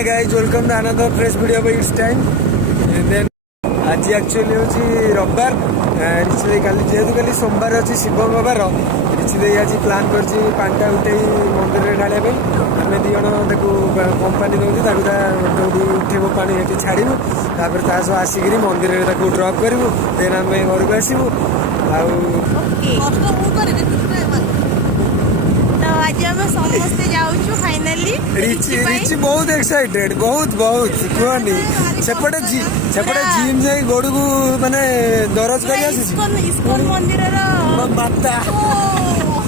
Hi guys welcome to another fresh video bye it's time then आज actually होची रविवार रिचि काली जेहेतु काली सोमवार अच्छी शिव बाबार रिचि आज प्लान करछि पांटा उठे मंदिर में ढालिया आम दी जन कंपानी दौड़ी उठेब पानी ये छाड़ू तापर आसिक मंदिर में ड्रप करूँ देन आम घर को आसबू आज हम समस्ते जाऊँ फाइनली रिचि बहुत एक्साइटेड बहुत बहुत कहनी सेपटे जिम जाई गोड़ को माने दरज कर इस्कॉन मंदिर माता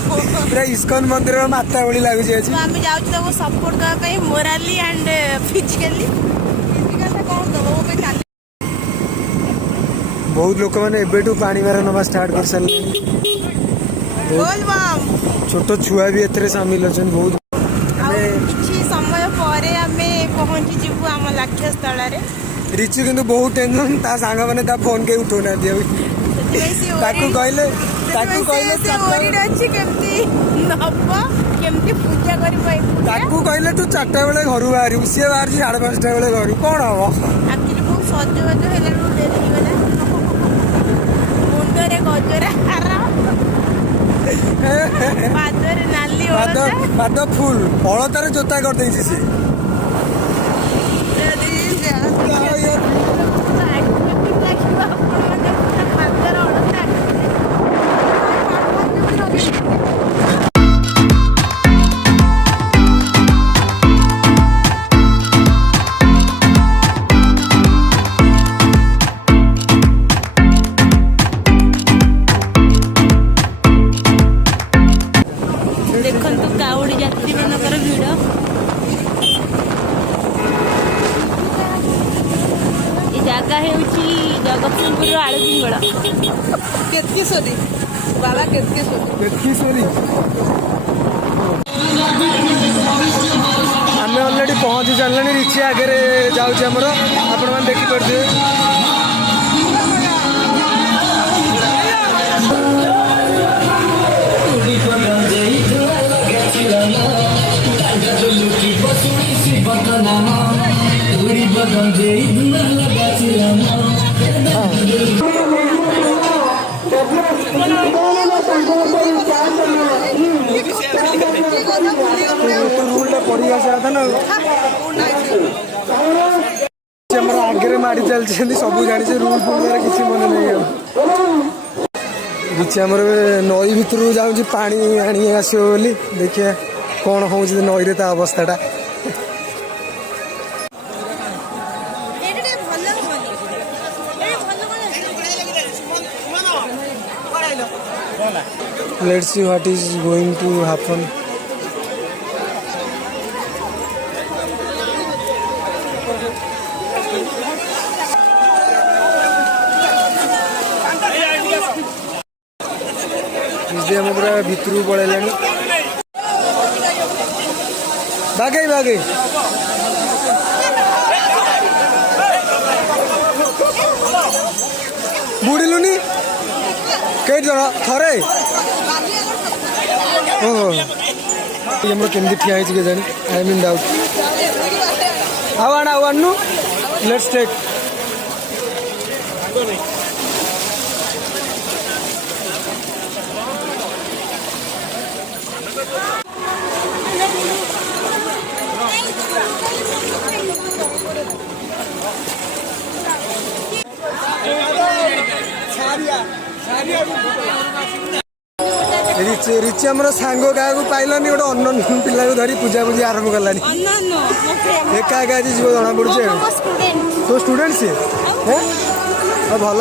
पूरा इस्कॉन मंदिर माता भली लगुच आज आम जाऊँ सपोर्ट करने मोराली एंड फिजिकली बहुत लोक मैंने एबेठू पानी मार नवा स्टार्ट कर सारे छोट छुआ भी एथरे शामिल अच्छा बहुत किसी समय पर आम पहुंची जीवु आम लक्ष्य स्थल रिचि किंतु बहुत टेंशन ता सांग माने ता फोन के उठो ना दियो ताकू कहले केमती पूजा करी ताकू कहले तू 4टा बेले घर बाहर सी बाहर 5:30 बेले घर कौन हम एक्चुअली बहुत सजबाज है डेरी गला मुंडरे गजरा हार पादरे नाली पाद फुल हलतार जोता कर देछि से जगतसिंहपुर आलू पिंगड़ा केतकेश्वरी बाबा केतकेश्वरी आम अलरेडी पहुंची सारे रिचि आगे जाऊँच आमर आपण मैंने देखिपे आगे मारी चलती सब जानी रूल फूल किसी मन नहीं रिचि आम नई भितर जाऊँगी पानी आनी आसो बोली देखिए कौन हो नई रे अवस्था Let's see what is going to happen. हम पूरा भितर पड़े बागे बुड़िलुनी कई जन थरे ओह केमती ठिया के जानी आई मीन डाउट आवानु लेट्स टेक रिचि आम सांग क्या पाइलानी गोटे अन्न पिला धरी पूजा पूजी आरंभ कलानी एका एका आज जीव जना पड़े तो स्टूडेंट सी भल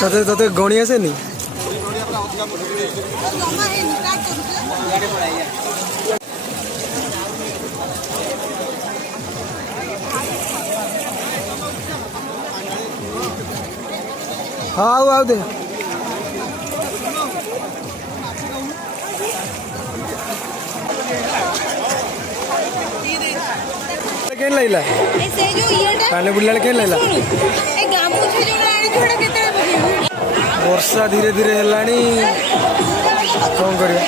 ତତେ ତତେ ଗଣି ଆସେନି? ହଁ ଆଉ ଦେ କେନ୍ ଲାଗିଲା ପାଣି ବୁଲିଲା କେନ୍ ଲାଗିଲା? ବର୍ଷା ଧୀରେ ଧୀରେ ହେଲାଣି କ'ଣ କରିବା।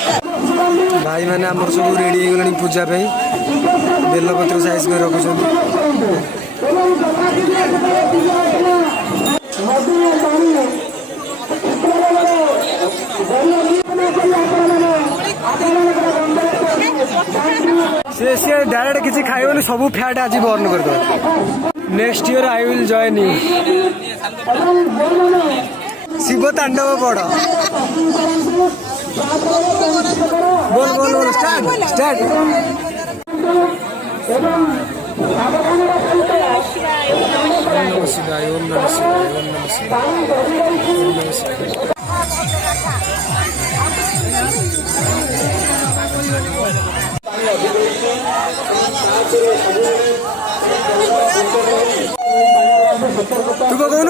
ଭାଇମାନେ ଆମର ସବୁ ରେଡ଼ି ହେଇଗଲାଣି ପୂଜା ପାଇଁ। ବେଲପତ୍ର ସାଇଜ୍ କରି ରଖୁଛନ୍ତି। ସେ ଡାଇରେକ୍ଟ କିଛି ଖାଇବନି, ସବୁ ଫ୍ୟାଟ୍ ଆଜି ବର୍ନ କରିଦେବ। Next year I will join you. Shiv Tandav ପଡ଼। बोल बोल बोल स्टार्ट स्टार्ट। ओम नमः शिवाय ओम नमः शिवाय ओम नमः शिवाय ओम नमः शिवाय ओम नमः शिवाय। तू कौन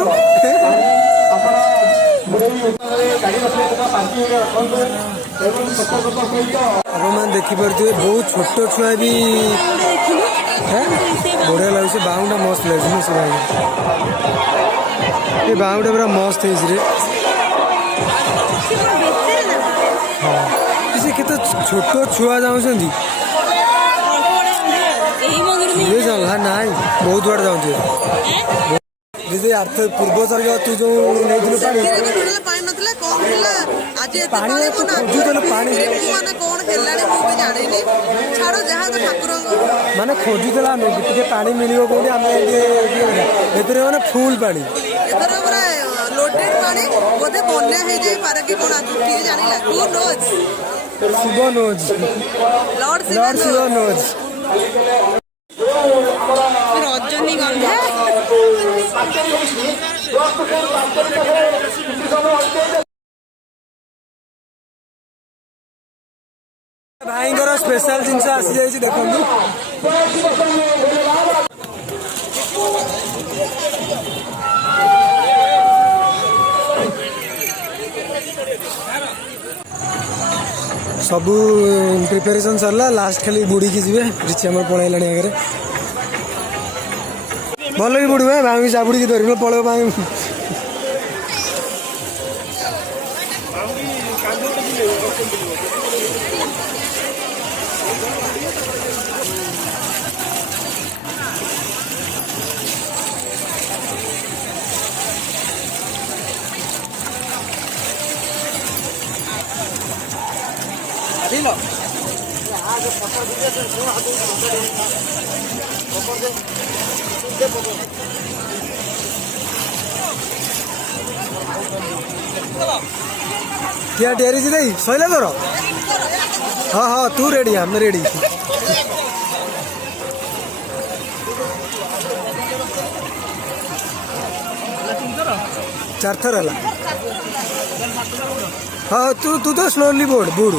आपने देखिपे बहुत छोट छुआ भी बढ़िया लगे। से बाउंडा मस्त लगे से ये बाउंडा पूरा मस्त है। हाँ केत छोट छुआ जाऊँ ना बहुत बार जाऊँ दीदी अर्थ पूर्व सर्ग तू जो नहीं माने खोजुला टे पा मिल कौटी आम मैंने फुल पा Shiv knows lord Shiva knows. Rajnigandha भाई स्पेशल जिनस आसी जाइए देखो। सबू प्रिपेरेसन सरला लास्ट खाली बुड़ी की जीवे रिची आम पलैला आगे भल भी बुड़ भाई चाबुड़ी की धर पलैब भाई क्या डेरी जी दई सैला तोर? हाँ हाँ तू रेडी हम रेडी। चार थर है। हाँ तू तू तो स्लोली बोर्ड बूढ़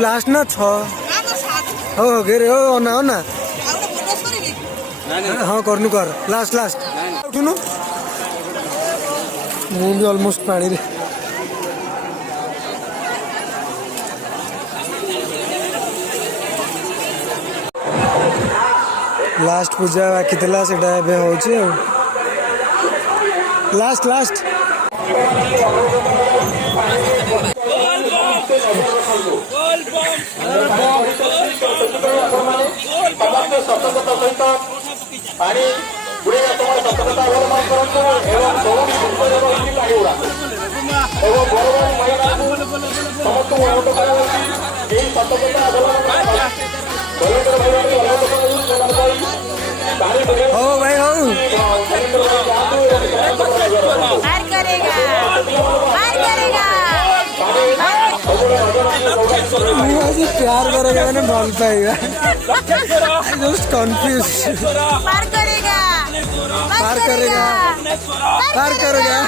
लास्ट ना छ हो घेरे हो ना हो ना हाँ करनु कर लास्ट लास्ट उठुनु मु भी ऑलमोस्ट पानी रे लास्ट पूजा बाकी थला सेटा एबे होची लास्ट लास्ट पानी बुड़े सतर्कता अवलम्बन करूँ एवं दौड़ी समस्त सतर्कता अवलम्बन हो भाई हो करेगा पार करेगा आज प्यार करेगा मैंने भल पाएगा जस्ट कंफ्यूज पार करेगा पार करेगा पार करेगा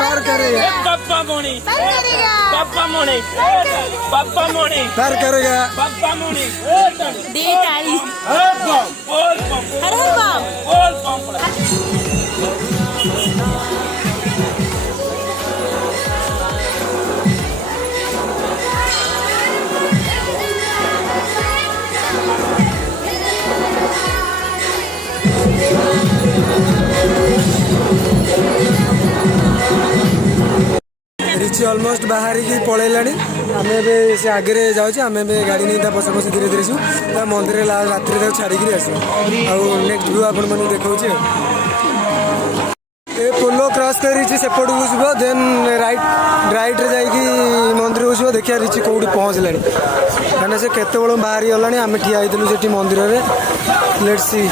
पार करेगा पप्पा मोनी पार करेगा पप्पा मोनी पप्पा मोनी पार करेगा पप्पा मोनी दे ताली बोल पंप अरे बाप बोल पंप रिची ऑलमोस्ट बाहर की पलैलानी आम ए से आगे जाऊँ आम ए गाड़ी नहीं पछ पछ धीरे धीरे जीव मंदिर राति छाड़ी आसू नेक्स्ट व्यू आपण मैंने देखा ए पोलो क्रॉस कर रिची सेपट को जीव देन राइट रे जाइकी मंदिर को जीव देखिए रिची कौटी पहुँचला कहीं से केत बाहरी गला आम ठिया होती मंदिर में लेट्स सी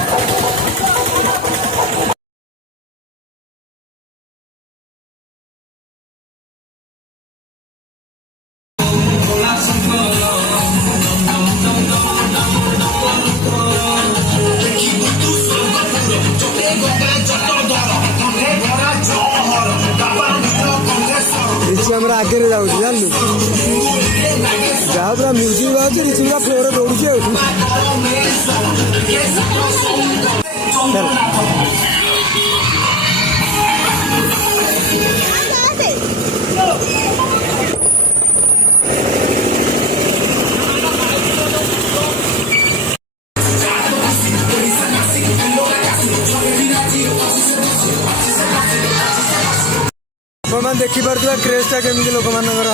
रिची आगे जाऊँ जानलु जहाँ पूरा म्यूजिक बाजू रिची पूरा फ्लोर दौड़ी मैंने देखिपा क्रेजटा केमी लोक मानकर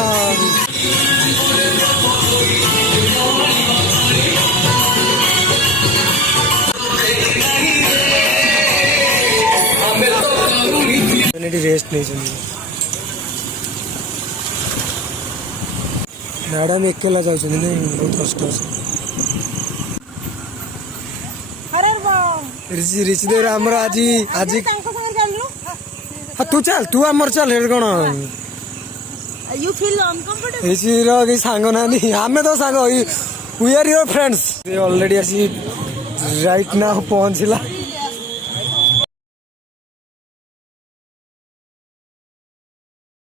रेस्ट नहीं मैडम एकेला जाऊँ बहुत कष्ट अरे बाप रिची देर आमर आज आज हाँ तू चल तू आमर चल हेड कौन यू फील अनकंफर्टेबल रिची सांग ना आमे तो सांग we are your friends already आसी राइट ना पहुंचला